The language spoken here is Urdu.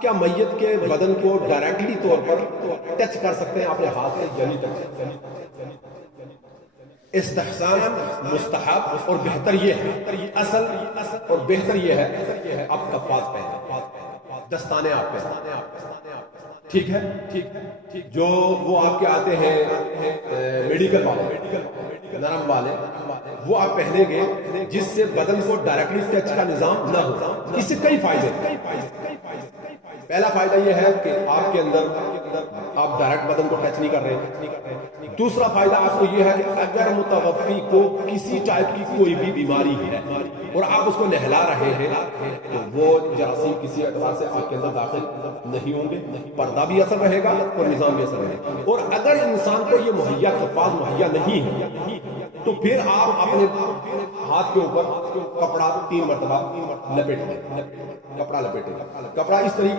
کیا میت کے بدن کو ڈائریکٹلی طور پر ٹچ کر سکتے ہیں اپنے ہاتھ سے؟ جلی ٹچ استحسان مستحب اور بہتر یہ ہے، اصل اور بہتر یہ ہے آپ کفاز پہنیں، دستانے آپ پہنیں، ٹھیک ہے؟ جو وہ آپ کے آتے ہیں میڈیکل والے، نرم والے، وہ آپ پہنیں گے جس سے بدن کو ڈائریکٹلی ٹچ کا نظام نہ ہو۔ اس سے کئی فائدے ہیں۔ پہلا فائدہ یہ ہے کہ آپ کے اندر آپ ڈائریکٹ بدن کو ٹچ نہیں کر رہے۔ دوسرا فائدہ آپ کو یہ ہے کہ اگر متوفی کو کسی ٹائپ کی کوئی بھی بیماری ہے اور آپ اس کو نہلا رہے ہیں تو وہ جراثیم کسی اعتبار سے آپ کے اندر داخل نہیں ہوں گے، پردہ بھی اثر رہے گا اور نظام بھی اثر رہے گا۔ اور اگر انسان کو یہ مہیا کفاز مہیا نہیں ہے تو پھر آپ اپنے ہاتھ کے اوپر کپڑا 3 مرتبہ لپیٹ لیں، کپڑا لپیٹیں، کپڑا اس طریقے